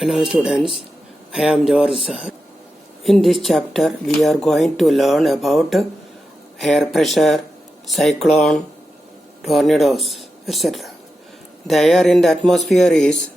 Hello students, I am George sir. In this chapter we are going to learn about air pressure, cyclone, tornadoes, etc. The air in the atmosphere is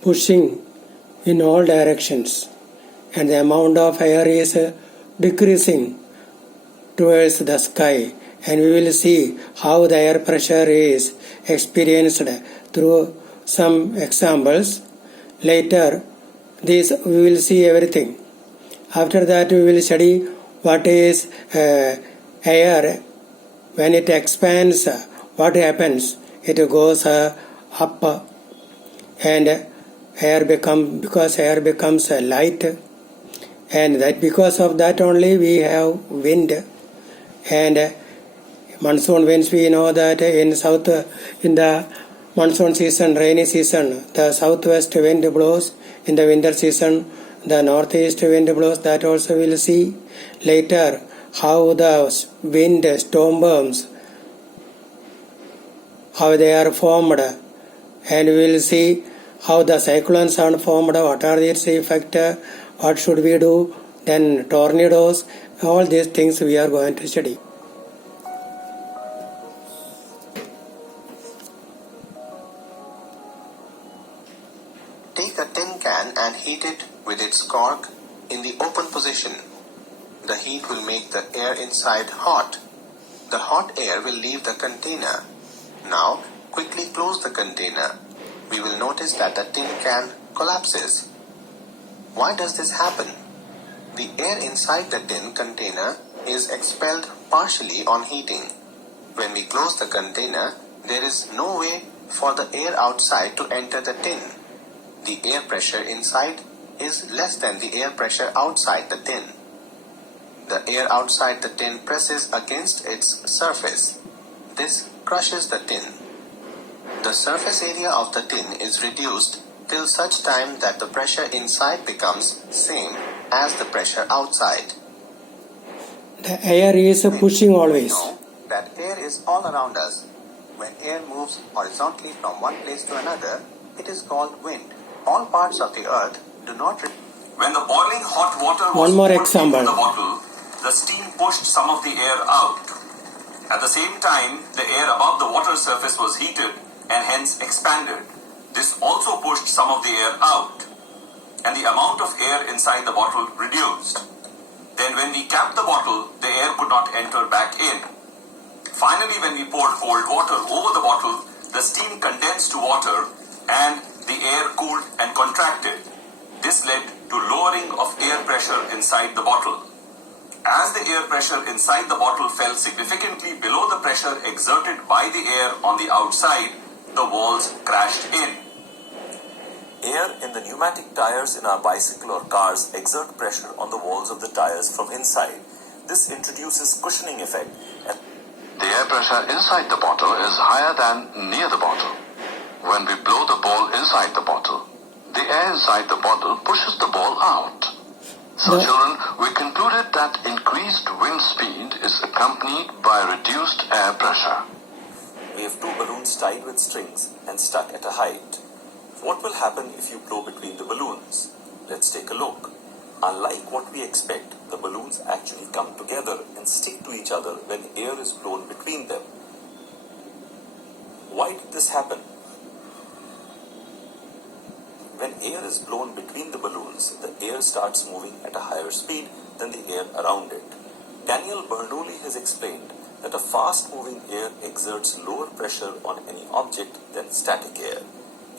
pushing in all directions and the amount of air is decreasing towards the sky, and we will see how the air pressure is experienced through some examples. Later, this we will see everything. After that, we will study what is air. When it expands, what happens? It goes up, and because air becomes light, and that because of that only we have wind. And monsoon winds, we know that in the monsoon season, rainy season, the southwest wind blows. In the winter season, the northeast wind blows. That also we will see later how the wind storm bombs, how they are formed, and we will see how the cyclones are formed, what are its effect, what should we do, then tornadoes. All these things we are going to study. Take a tin can and heat it with its cork in the open position. The heat will make the air inside hot. The hot air will leave the container. Now, quickly close the container. We will notice that the tin can collapses. Why does this happen? The air inside the tin container is expelled partially on heating. When we close the container, there is no way for the air outside to enter the tin. The air pressure inside is less than the air pressure outside the tin. The air outside the tin presses against its surface. This crushes the tin. The surface area of the tin is reduced till such time that the pressure inside becomes same as the pressure outside. The air is pushing always. We know that air is all around us. When air moves horizontally from one place to another, it is called wind. All parts of the earth do not. When the boiling hot water was One more poured example. into the bottle, the steam pushed some of the air out. At the same time, the air above the water surface was heated and hence expanded. This also pushed some of the air out, and the amount of air inside the bottle reduced. Then when we capped the bottle, the air could not enter back in. Finally, when we poured cold water over the bottle, the steam condensed to water and the air cooled and contracted. This led to lowering of air pressure inside the bottle. As the air pressure inside the bottle fell significantly below the pressure exerted by the air on the outside, the walls crashed in. Air in the pneumatic tires in our bicycle or cars exert pressure on the walls of the tires from inside. This introduces cushioning effect. The air pressure inside the bottle is higher than near the bottle. When we blow the ball inside the bottle, the air inside the bottle pushes the ball out. So children, we concluded that increased wind speed is accompanied by reduced air pressure. We have two balloons tied with strings and stuck at a height. What will happen if you blow between the balloons? Let's take a look. Unlike what we expect, the balloons actually come together and stick to each other when air is blown between them. Why did this happen? When air is blown between the balloons, the air starts moving at a higher speed than the air around it. Daniel Bernoulli has explained that a fast-moving air exerts lower pressure on any object than static air.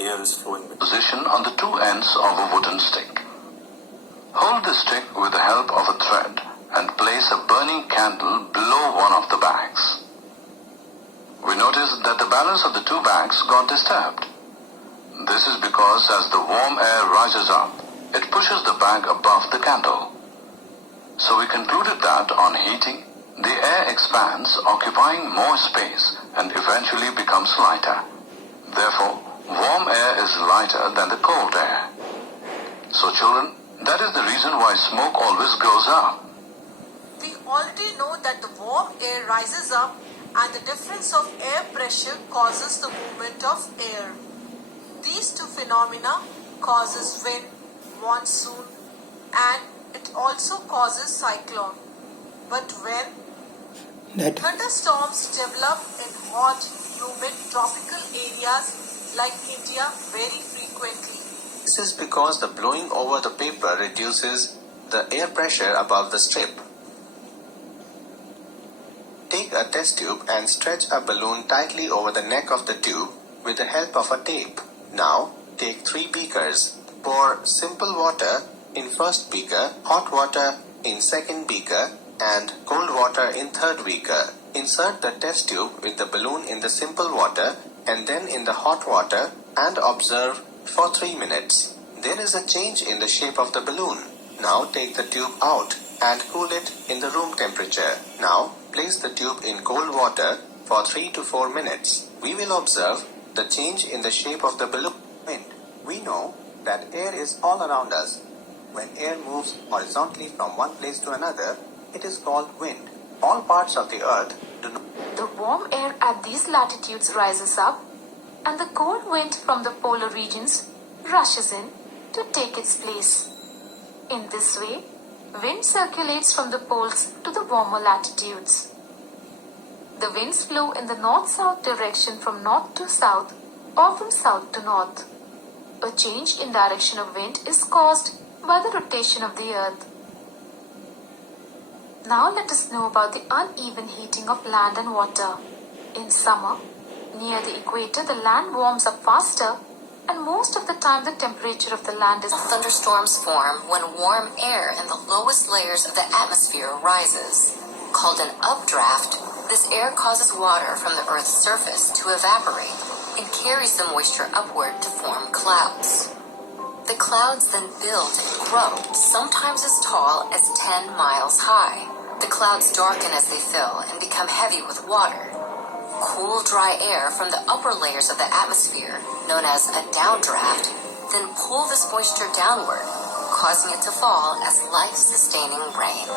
Air is flowing with Position on the two ends of a wooden stick. Hold the stick with the help of a thread and place a burning candle below one of the bags. We noticed that the balance of the two bags got disturbed. This is because as the warm air rises up, it pushes the bag above the candle. So we concluded that on heating, the air expands, occupying more space and eventually becomes lighter. Therefore, warm air is lighter than the cold air. So children, that is the reason why smoke always goes up. We already know that the warm air rises up and the difference of air pressure causes the movement of air. These two phenomena causes wind, monsoon, and it also causes cyclone. But when That thunderstorms develop in hot, humid tropical areas like India very frequently. This is because the blowing over the paper reduces the air pressure above the strip. Take a test tube and stretch a balloon tightly over the neck of the tube with the help of a tape. Now, take 3 beakers. Pour simple water in first beaker, hot water in second beaker, and cold water in third beaker. Insert the test tube with the balloon in the simple water and then in the hot water and observe for 3 minutes. There is a change in the shape of the balloon. Now take the tube out and cool it in the room temperature. Now place the tube in cold water for 3 to 4 minutes. We will observe the change in the shape of the balloon. Wind. We know that air is all around us. When air moves horizontally from one place to another, it is called wind. All parts of the earth do not. The warm air at these latitudes rises up, and the cold wind from the polar regions rushes in to take its place. In this way, wind circulates from the poles to the warmer latitudes. The winds flow in the north-south direction from north to south or from south to north. A change in direction of wind is caused by the rotation of the earth. Now let us know about the uneven heating of land and water. In summer, near the equator, the land warms up faster, and most of the time the temperature of the land is... Thunderstorms form when warm air in the lowest layers of the atmosphere rises. Called an updraft, this air causes water from the Earth's surface to evaporate and carries the moisture upward to form clouds. The clouds then build and grow, sometimes as tall as 10 miles high. The clouds darken as they fill and become heavy with water. Cool, dry air from the upper layers of the atmosphere, known as a downdraft, then pull this moisture downward, causing it to fall as life-sustaining rain.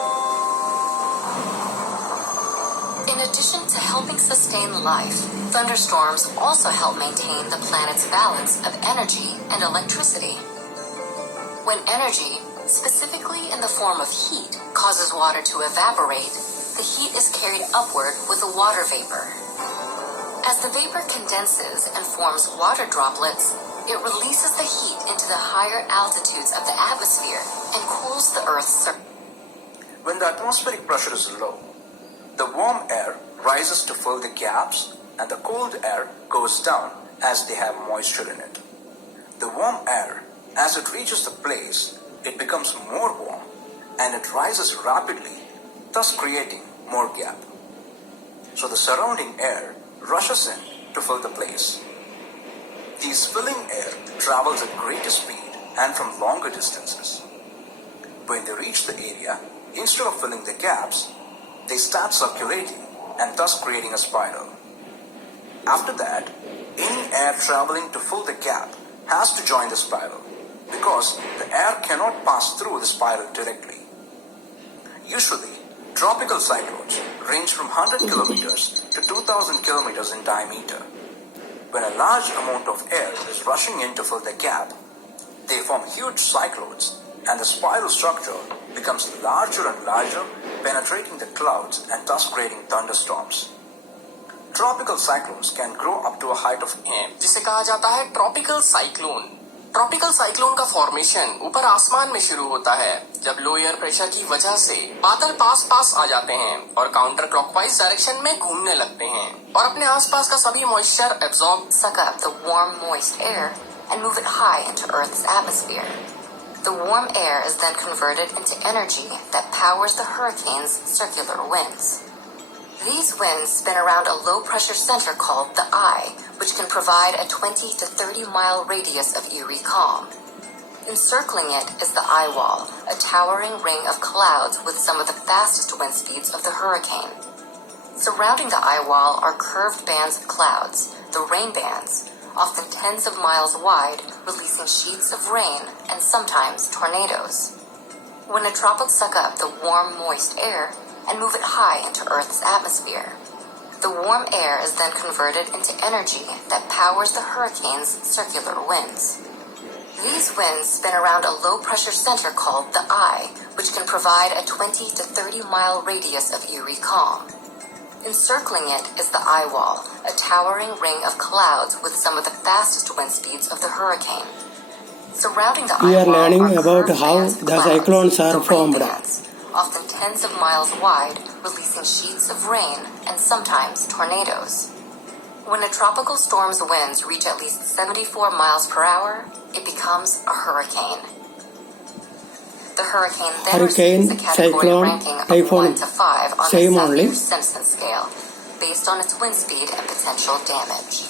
In addition to helping sustain life, thunderstorms also help maintain the planet's balance of energy and electricity. When energy, specifically in the form of heat, causes water to evaporate, the heat is carried upward with the water vapor. As the vapor condenses and forms water droplets, it releases the heat into the higher altitudes of the atmosphere and cools the Earth's surface. When the atmospheric pressure is low, the warm air rises to fill the gaps and the cold air goes down as they have moisture in it. The warm air, as it reaches the place, it becomes more warm and it rises rapidly, thus creating more gap. So the surrounding air rushes in to fill the place. These filling air travels at greater speed and from longer distances. When they reach the area, instead of filling the gaps, they start circulating and thus creating a spiral. After that, any air traveling to fill the gap has to join the spiral because the air cannot pass through the spiral directly. Usually, tropical cyclones range from 100 kilometers to 2000 kilometers in diameter. When a large amount of air is rushing in to fill the gap, they form huge cyclones and the spiral structure becomes larger and larger, penetrating the clouds and thus creating thunderstorms. Tropical cyclones can grow up to a height of जिसे कहा जाता है tropical cyclone. Tropical cyclone का formation ऊपर आसमान में शुरू होता है जब लो एयर प्रेशर की वजह से बादल पास पास आ जाते हैं और काउंटर क्लॉकवाइज डायरेक्शन में घूमने लगते हैं और अपने आसपास का सभी moisture absorb Suck up the warm, moist air and move it high into Earth's atmosphere. The warm air is then converted into energy that powers the hurricane's circular winds. These winds spin around a low-pressure center called the eye, which can provide a 20 to 30-mile radius of eerie calm. Encircling it is the eye wall, a towering ring of clouds with some of the fastest wind speeds of the hurricane. Surrounding the eye wall are curved bands of clouds, the rain bands, often tens of miles wide, releasing sheets of rain and sometimes tornadoes. When the tropics suck up the warm, moist air and move it high into Earth's atmosphere, The warm air is then converted into energy that powers the hurricane's circular winds. These winds spin around a low-pressure center called the eye, which can provide a 20 to 30-mile radius of eerie calm. Encircling it is the eye wall, a towering ring of clouds with some of the fastest wind speeds of the hurricane. Surrounding the We eye are wall learning are about curved how bands of the clouds, cyclones are the rain formed. bands, often tens of miles wide, releasing sheets of rain and sometimes tornadoes. When a tropical storm's winds reach at least 74 miles per hour, it becomes a hurricane. The hurricane then Hurricane, receives a category cyclone, ranking of typhoon, 1 to 5 on same the only. Saffir-Simpson scale, based on its wind speed and potential damage.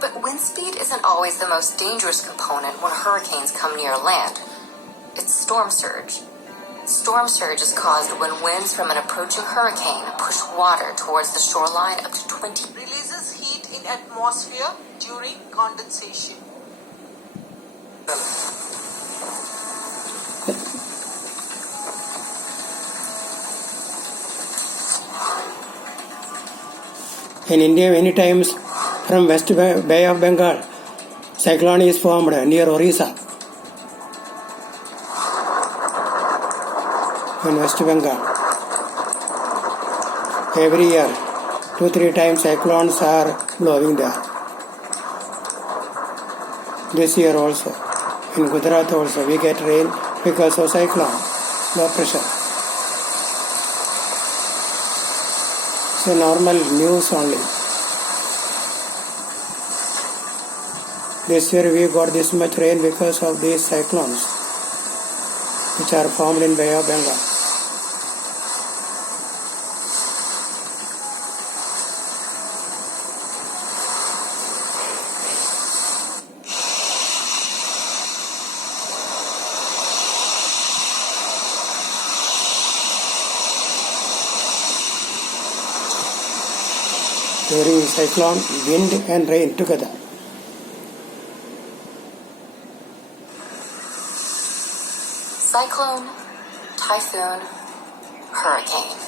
But wind speed isn't always the most dangerous component when hurricanes come near land. It's storm surge. Storm surge is caused when winds from an approaching hurricane push water towards the shoreline up to 20 Releases heat in atmosphere during condensation. In India, many times from West Bay of Bengal, cyclone is formed near Orissa. In West Bengal, every year, 2-3 times cyclones are blowing there. This year also, in Gujarat also, we get rain because of cyclone, low pressure. It's a normal news only. This year we got this much rain because of these cyclones, which are formed in Bay of Bengal. During cyclone, wind and rain together. Cyclone, typhoon, hurricane.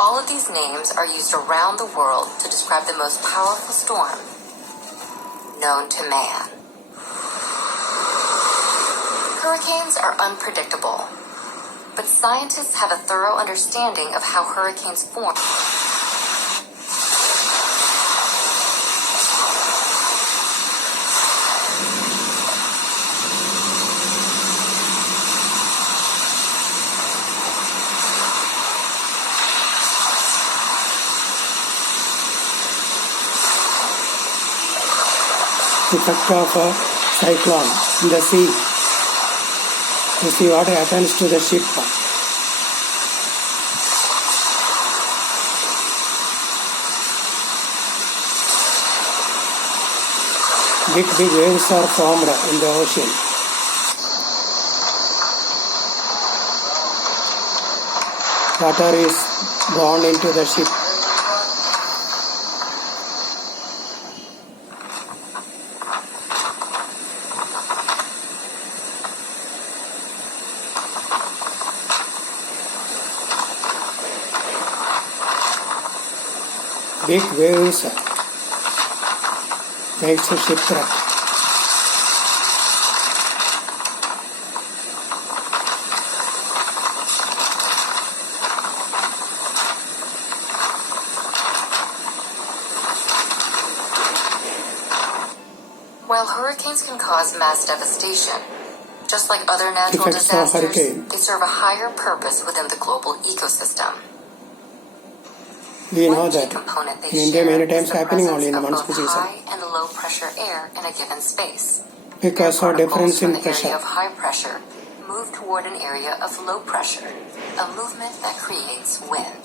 All of these names are used around the world to describe the most powerful storm known to man. Hurricanes are unpredictable, but scientists have a thorough understanding of how hurricanes form. Effect of a cyclone in the sea. You see what happens to the ship. Big waves are formed in the ocean. Water is gone into the ship. Big waves makes a shipwreck. While hurricanes can cause mass devastation, just like other natural Effects of disasters, hurricane. they serve a higher purpose within the global ecosystem. We know One key that component they in India share many is times the happening presence only in the of monsoon both season high and low pressure air in a given space. because Air of particles difference from in the pressure. area of high pressure move toward an area of low pressure, a movement that creates wind.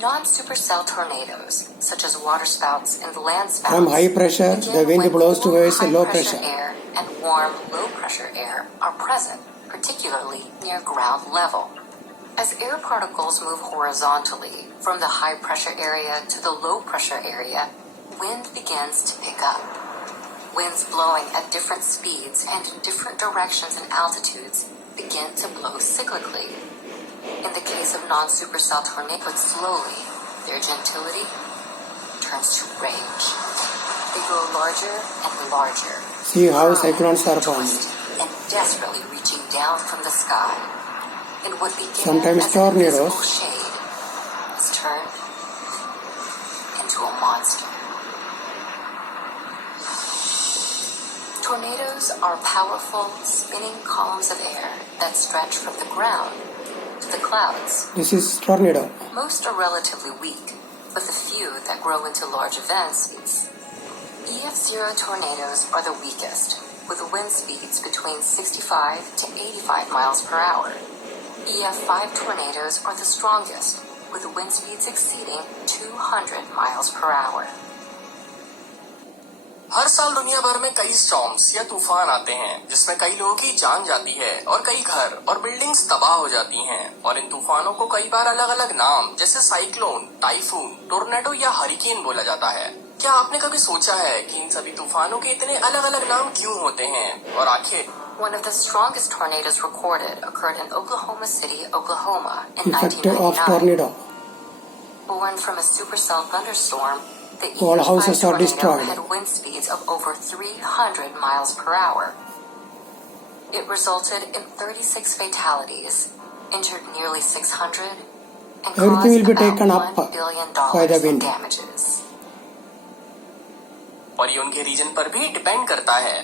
Non-supercell tornadoes, such as waterspouts and landspouts, From high pressure, begin the wind when blows cool towards high low pressure pressure. air and warm low pressure air are present, particularly near ground level. As air particles move horizontally from the high pressure area to the low pressure area, wind begins to pick up. Winds blowing at different speeds and in different directions and altitudes begin to blow cyclically. In the case of non-supercell tornadoes, but slowly, their gentility turns to rage. They grow larger and larger. See how cyclones are forming. Twisting and desperately reaching down from the sky. And what began Sometimes as tornadoes. an invisible shade is turned into a monster. Tornadoes are powerful, spinning columns of air that stretch from the ground to the clouds. This is tornado. Most are relatively weak, but the few that grow into large events. EF0 tornadoes are the weakest, with wind speeds between 65 to 85 miles per hour. EF5 tornadoes are the strongest, with wind speeds exceeding 200 miles per hour. हर साल दुनिया भर में कई storms या तूफान आते हैं जिसमें कई लोगों की जान जाती है और कई घर और बिल्डिंग्स तबाह हो जाती हैं और इन तूफानों को कई बार अलग अलग नाम जैसे साइक्लोन, टाइफून, टोर्नेडो या हरिकेन बोला जाता है। क्या आपने कभी सोचा है कि इन सभी तूफानों के इतने अलग अलग नाम क्यों होते हैं और आखिर One of the strongest tornadoes recorded occurred in Oklahoma City, Oklahoma in Effect of 1999. tornado. Born from a supercell thunderstorm, the All EF5 houses are tornado destroyed. had wind speeds of over 300 miles per hour. It resulted in 36 fatalities, injured nearly 600, and Everything will caused be taken about up $1 billion by the in wind. damages. और ये उनके reason पर भी depend करता है।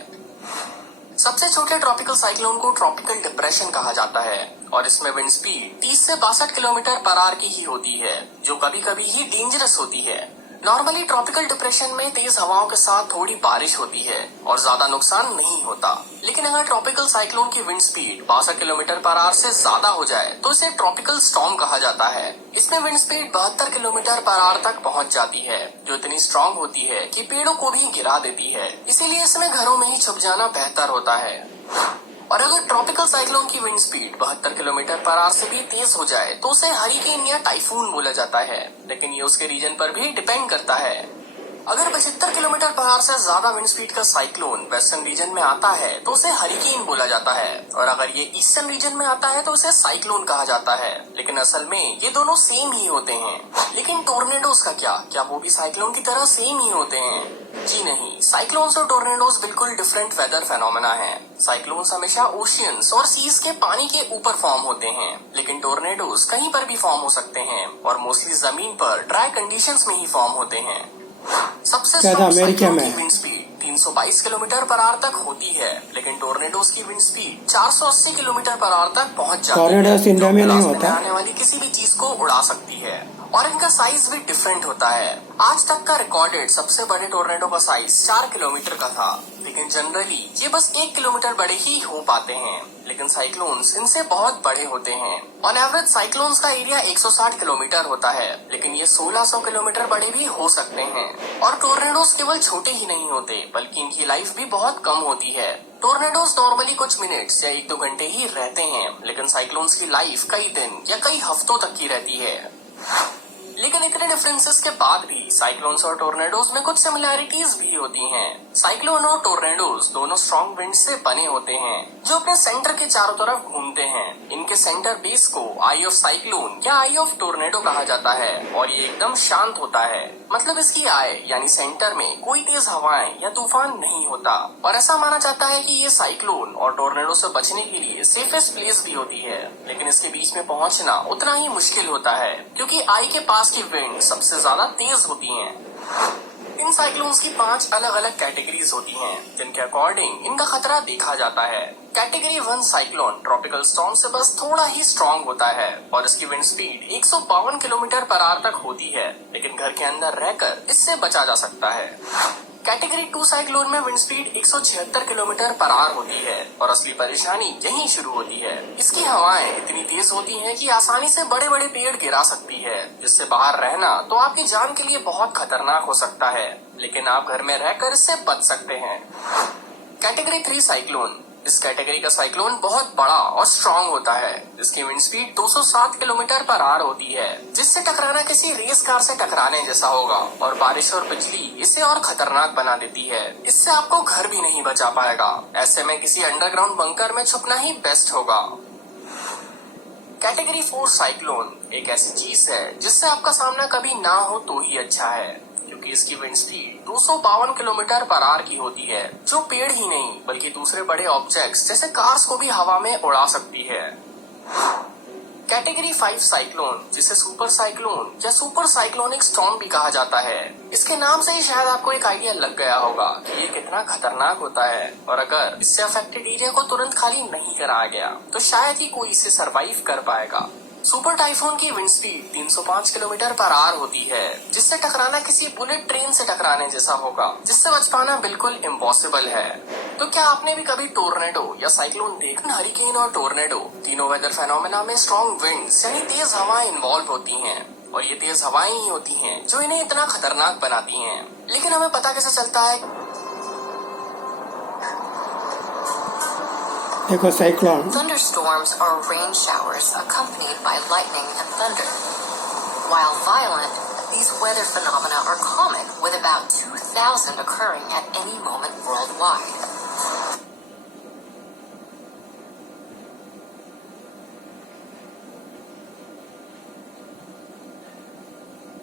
सबसे छोटे tropical cyclone को ट्रॉपिकल डिप्रेशन कहा जाता है और इसमें विंड स्पीड 30 से 62 किलोमीटर पर आवर की ही होती है, जो कभी कभी ही डेंजरस होती है। नॉर्मली ट्रॉपिकल डिप्रेशन में तेज हवाओं के साथ थोड़ी बारिश होती है और ज्यादा नुकसान नहीं होता, लेकिन अगर ट्रॉपिकल साइक्लोन की wind speed 62 kilometre per hour से ज्यादा हो जाए तो इसे ट्रॉपिकल स्टॉर्म कहा जाता है। इसमें wind speed 72 kilometre per hour तक पहुंच जाती है, जो इतनी स्ट्रांग होती है कि पेड़ों को भी गिरा देती है। इसीलिए इसमें घरों में ही छुप जाना बेहतर होता है। और अगर ट्रॉपिकल साइक्लोन की wind speed 72 kilometre per hour से भी तेज हो जाए तो उसे हरिकेन या टाइफून बोला जाता है, लेकिन ये उसके रीजन पर भी डिपेंड करता है। अगर 75 किलोमीटर पर आवर से ज्यादा विंड स्पीड का साइक्लोन वेस्टर्न रीजन में आता है तो उसे हरिकेन बोला जाता है और अगर ये ईस्टर्न रीजन में आता है तो उसे साइक्लोन कहा जाता है, लेकिन असल में ये दोनों सेम ही होते हैं। लेकिन टोर्नेडोज का क्या वो भी साइक्लोन की तरह सेम ही होते हैं? जी नहीं, साइक्लोन्स और टोर्नेडोज बिल्कुल डिफरेंट वेदर फेनोमेना हैं। साइक्लोन्स हमेशा ओशियंस और सीज के पानी के ऊपर फॉर्म होते हैं, लेकिन टोर्नेडोज कहीं पर भी फॉर्म हो सकते हैं और मोस्टली जमीन पर ड्राई कंडीशंस में ही फॉर्म होते हैं। सबसे अमेरिका में wind speed 322 kilometre per hour तक होती है, लेकिन टोर्नेडोज की wind speed 480 kilometre per hour तक पहुंच जाती है। टोर्नेडोज इंडिया में नहीं होता, आने वाली किसी भी चीज को उड़ा सकती है और इनका साइज भी डिफरेंट होता है। आज तक का रिकॉर्डेड सबसे बड़े टोर्नेडो का साइज 4 किलोमीटर का था, लेकिन जनरली ये बस 1 किलोमीटर बड़े ही हो पाते हैं, लेकिन साइक्लोन्स इनसे बहुत बड़े होते हैं। ऑन एवरेज साइक्लोन्स का एरिया 160 किलोमीटर होता है, लेकिन ये 1600 किलोमीटर बड़े भी हो सकते हैं। और टोर्नेडोज केवल छोटे ही नहीं होते, बल्कि इनकी लाइफ भी बहुत कम होती है। टोर्नेडोज नॉर्मली कुछ मिनट्स या 1-2 घंटे ही रहते हैं, लेकिन साइक्लोन्स की लाइफ कई दिन या कई हफ्तों तक की रहती है। लेकिन इतने डिफरेंसेस के बाद भी साइक्लोन्स और टोर्नेडोज में कुछ सिमिलैरिटीज भी होती हैं। साइक्लोन और टोर्नेडोज दोनों स्ट्रॉन्ग विंड से बने होते हैं जो अपने सेंटर के चारों तरफ घूमते हैं। इनके सेंटर बेस को आई ऑफ साइक्लोन या आई ऑफ टोर्नेडो कहा जाता है और ये एकदम शांत होता है, मतलब इसकी आई यानी सेंटर में कोई तेज हवाएं या तूफान नहीं होता। और ऐसा माना जाता है कि ये साइक्लोन और टोर्नेडो से बचने के लिए सेफेस्ट प्लेस भी होती है, लेकिन इसके बीच में पहुंचना उतना ही मुश्किल होता है क्योंकि आई के पास की विंड सबसे ज्यादा तेज होती हैं। इन साइक्लोन्स की 5 अलग अलग कैटेगरीज होती हैं, जिनके अकॉर्डिंग इनका खतरा देखा जाता है। कैटेगरी 1 साइक्लोन ट्रॉपिकल स्टॉर्म से बस थोड़ा ही स्ट्रॉन्ग होता है और इसकी wind speed 152 kilometre per hour तक होती है, लेकिन घर के अंदर रहकर इससे बचा जा सकता है। कैटेगरी 2 साइक्लोन में wind speed 176 kilometre per hour होती है और असली परेशानी यहीं शुरू होती है। इसकी हवाएं इतनी तेज होती हैं कि आसानी से बड़े बड़े पेड़ गिरा सकती है, जिससे बाहर रहना तो आपकी जान के लिए बहुत खतरनाक हो सकता है, लेकिन आप घर में रहकर इससे बच सकते हैं। कैटेगरी 3 साइक्लोन, इस कैटेगरी का साइक्लोन बहुत बड़ा और स्ट्रॉन्ग होता है। इसकी wind speed 207 kilometre per hour होती है, जिससे टकराना किसी रेस कार से टकराने जैसा होगा और बारिश और बिजली इसे और खतरनाक बना देती है। इससे आपको घर भी नहीं बचा पाएगा। ऐसे में किसी अंडरग्राउंड बंकर में छुपना ही बेस्ट होगा। कैटेगरी 4 साइक्लोन एक ऐसी चीज है जिससे आपका सामना कभी ना हो तो ही अच्छा है, क्योंकि इसकी wind speed 252 kilometre per hour की होती है, जो पेड़ ही नहीं बल्कि दूसरे बड़े ऑब्जेक्ट्स जैसे कार्स को भी हवा में उड़ा सकती है। कैटेगरी 5 साइक्लोन, जिसे सुपर साइक्लोन या सुपर साइक्लोनिक स्टॉर्म भी कहा जाता है, इसके नाम से ही शायद आपको एक आइडिया लग गया होगा कि ये कितना खतरनाक होता है, और अगर इससे अफेक्टेड एरिया को तुरंत खाली नहीं कराया गया तो शायद ही कोई इसे सरवाइव कर पाएगा। सुपर टाइफून की wind speed 305 kilometre per hour होती है, जिससे टकराना किसी बुलेट ट्रेन से टकराने जैसा होगा, जिससे बच पाना बिल्कुल इम्पॉसिबल है। तो क्या आपने भी कभी टोर्नेडो या साइक्लोन देखा? हरिकेन और टोर्नेडो तीनों वेदर फेनोमेना में स्ट्रॉन्ग विंड्स यानी तेज हवाएं इन्वॉल्व होती हैं, और ये तेज हवाएं ही होती हैं जो इन्हें इतना खतरनाक बनाती हैं। लेकिन हमें पता कैसे चलता है? देखो cyclone. Thunderstorms are rain showers accompanied by lightning and thunder. While violent, these weather phenomena are common, with about 2,000 occurring at any moment worldwide.